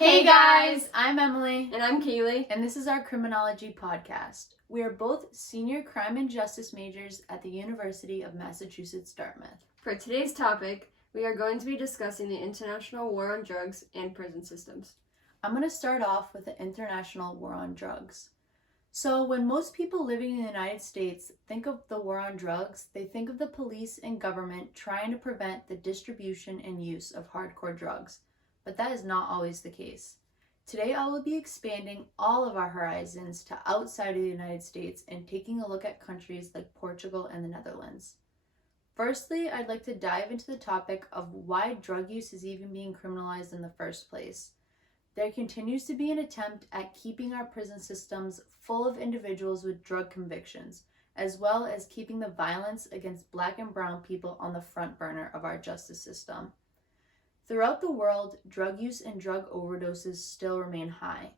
Hey guys, I'm Emily. And I'm Kaylee. And this is our Criminology podcast. We are both senior crime and justice majors at the University of Massachusetts, Dartmouth. For today's topic, we are going to be discussing the international war on drugs and prison systems. I'm going to start off with the international war on drugs. So when most people living in the United States think of the war on drugs, they think of the police and government trying to prevent the distribution and use of hardcore drugs. But that is not always the case. Today I will be expanding all of our horizons to outside of the United States and taking a look at countries like Portugal and the Netherlands. Firstly, I'd like to dive into the topic of why drug use is even being criminalized in the first place. There continues to be an attempt at keeping our prison systems full of individuals with drug convictions, as well as keeping the violence against Black and brown people on the front burner of our justice system. Throughout the world, drug use and drug overdoses still remain high.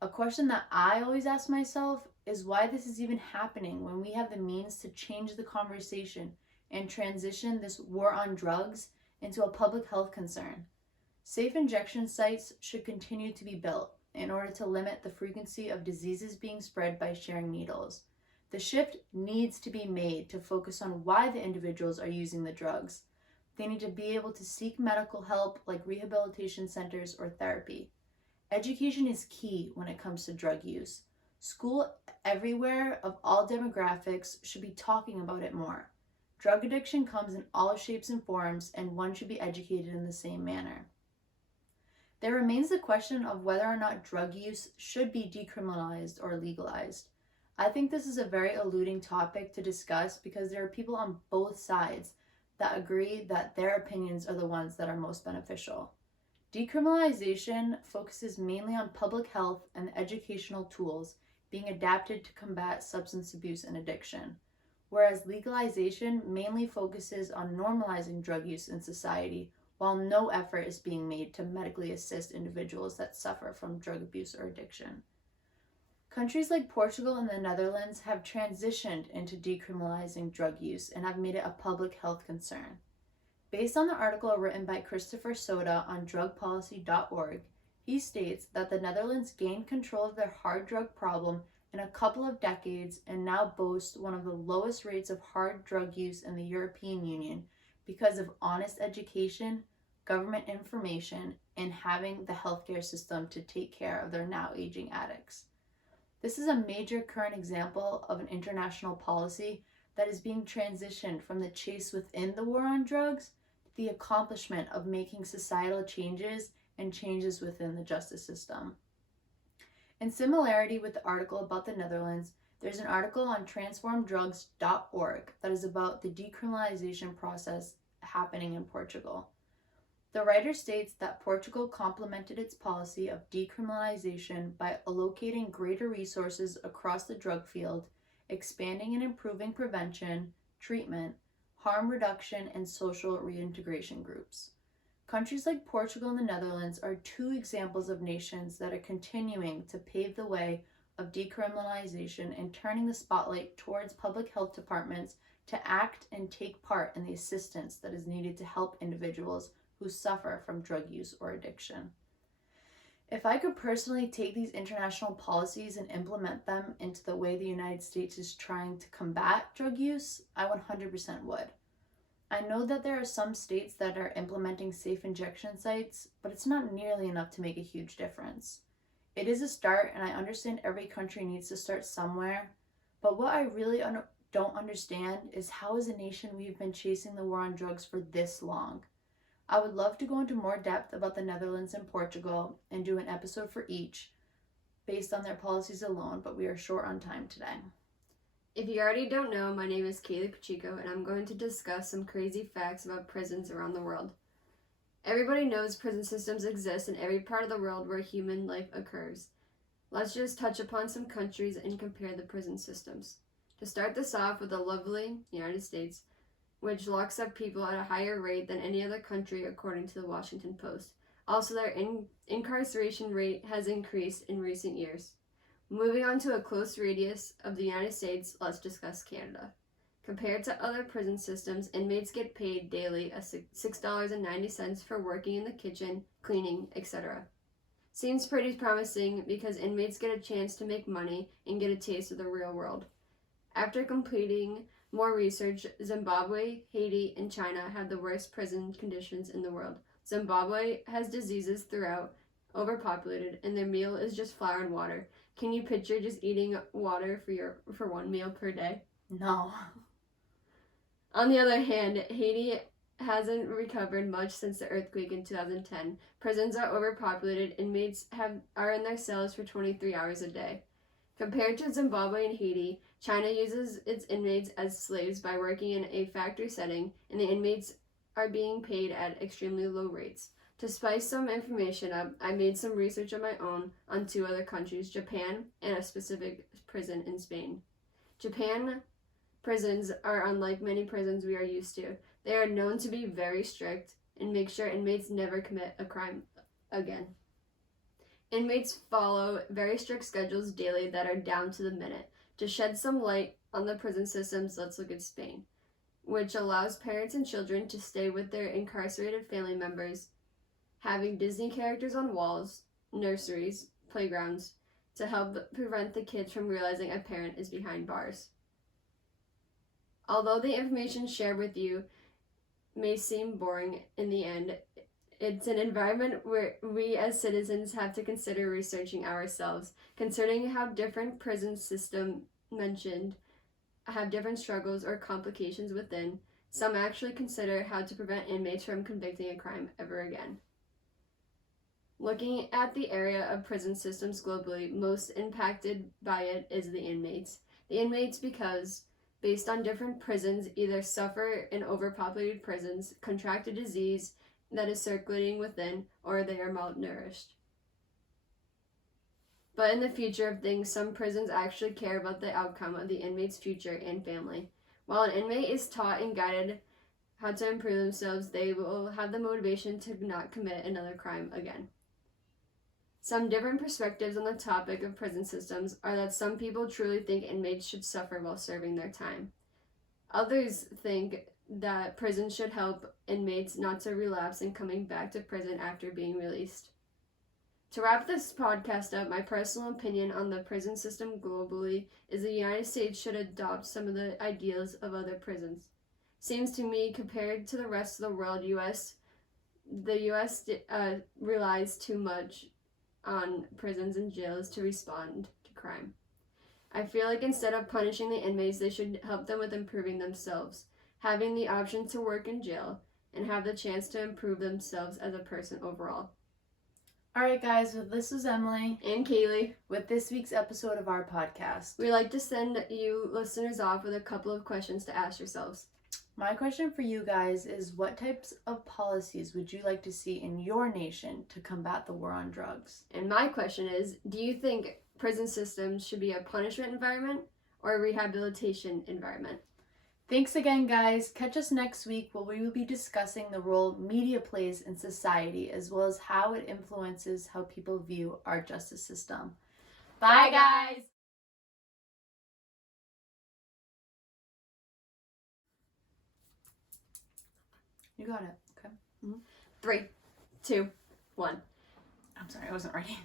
A question that I always ask myself is why this is even happening when we have the means to change the conversation and transition this war on drugs into a public health concern. Safe injection sites should continue to be built in order to limit the frequency of diseases being spread by sharing needles. The shift needs to be made to focus on why the individuals are using the drugs. They need to be able to seek medical help like rehabilitation centers or therapy. Education is key when it comes to drug use. School everywhere of all demographics should be talking about it more. Drug addiction comes in all shapes and forms, and one should be educated in the same manner. There remains the question of whether or not drug use should be decriminalized or legalized. I think this is a very eluding topic to discuss because there are people on both sides that agree that their opinions are the ones that are most beneficial. Decriminalization focuses mainly on public health and the educational tools being adapted to combat substance abuse and addiction, whereas legalization mainly focuses on normalizing drug use in society while no effort is being made to medically assist individuals that suffer from drug abuse or addiction. Countries like Portugal and the Netherlands have transitioned into decriminalizing drug use and have made it a public health concern. Based on the article written by Christopher Soda on drugpolicy.org, he states that the Netherlands gained control of their hard drug problem in a couple of decades and now boasts one of the lowest rates of hard drug use in the European Union because of honest education, government information, and having the healthcare system to take care of their now aging addicts. This is a major current example of an international policy that is being transitioned from the chase within the war on drugs to the accomplishment of making societal changes and changes within the justice system. In similarity with the article about the Netherlands, there's an article on transformdrugs.org that is about the decriminalization process happening in Portugal. The writer states that Portugal complemented its policy of decriminalization by allocating greater resources across the drug field, expanding and improving prevention, treatment, harm reduction, and social reintegration groups. Countries like Portugal and the Netherlands are two examples of nations that are continuing to pave the way of decriminalization and turning the spotlight towards public health departments to act and take part in the assistance that is needed to help individuals who suffer from drug use or addiction. If I could personally take these international policies and implement them into the way the United States is trying to combat drug use, I 100% would. I know that there are some states that are implementing safe injection sites, but it's not nearly enough to make a huge difference. It is a start, and I understand every country needs to start somewhere, but what I really don't understand is how as a nation we've been chasing the war on drugs for this long. I would love to go into more depth about the Netherlands and Portugal and do an episode for each based on their policies alone, but we are short on time today. If you already don't know, my name is Kaylee Pacheco, and I'm going to discuss some crazy facts about prisons around the world. Everybody knows prison systems exist in every part of the world where human life occurs. Let's just touch upon some countries and compare the prison systems. To start this off with the lovely United States, which locks up people at a higher rate than any other country according to the Washington Post. Also, their incarceration rate has increased in recent years. Moving on to a close radius of the United States, let's discuss Canada. Compared to other prison systems, inmates get paid daily $6.90 for working in the kitchen, cleaning, etc. Seems pretty promising because inmates get a chance to make money and get a taste of the real world. After completing more research, Zimbabwe, Haiti, and China have the worst prison conditions in the world. Zimbabwe has diseases throughout, overpopulated, and their meal is just flour and water. Can you picture just eating water for one meal per day? No. On the other hand, Haiti hasn't recovered much since the earthquake in 2010. Prisons are overpopulated. Inmates are in their cells for 23 hours a day. Compared to Zimbabwe and Haiti, China uses its inmates as slaves by working in a factory setting, and the inmates are being paid at extremely low rates. To spice some information up, I made some research of my own on 2 other countries, Japan and a specific prison in Spain. Japan prisons are unlike many prisons we are used to. They are known to be very strict and make sure inmates never commit a crime again. Inmates follow very strict schedules daily that are down to the minute. To shed some light on the prison systems, let's look at Spain, which allows parents and children to stay with their incarcerated family members, having Disney characters on walls, nurseries, playgrounds, to help prevent the kids from realizing a parent is behind bars. Although the information shared with you may seem boring in the end, it's an environment where we as citizens have to consider researching ourselves, concerning how different prison systems mentioned have different struggles or complications within. Some actually consider how to prevent inmates from convicting a crime ever again. Looking at the area of prison systems globally, most impacted by it is the inmates. The inmates because, based on different prisons, either suffer in overpopulated prisons, contract a disease that is circulating within, or they are malnourished. But in the future of things, some prisons actually care about the outcome of the inmate's future and family. While an inmate is taught and guided how to improve themselves, they will have the motivation to not commit another crime again. Some different perspectives on the topic of prison systems are that some people truly think inmates should suffer while serving their time. Others think that prisons should help inmates not to relapse in coming back to prison after being released. To wrap this podcast up, my personal opinion on the prison system globally is the United States should adopt some of the ideals of other prisons. Seems to me, compared to the rest of the world, the U.S. relies too much on prisons and jails to respond to crime. I feel like instead of punishing the inmates, they should help them with improving themselves, having the option to work in jail, and have the chance to improve themselves as a person overall. Alright guys, well, this is Emily And Kaylee, with this week's episode of our podcast. we like to send you listeners off with a couple of questions to ask yourselves. My question for you guys is, what types of policies would you like to see in your nation to combat the war on drugs? And my question is, do you think prison systems should be a punishment environment or a rehabilitation environment? Thanks again, guys. Catch us next week where we will be discussing the role media plays in society, as well as how it influences how people view our justice system. Bye, guys! You got it. Okay. 3, 2, 1. I'm sorry, I wasn't ready.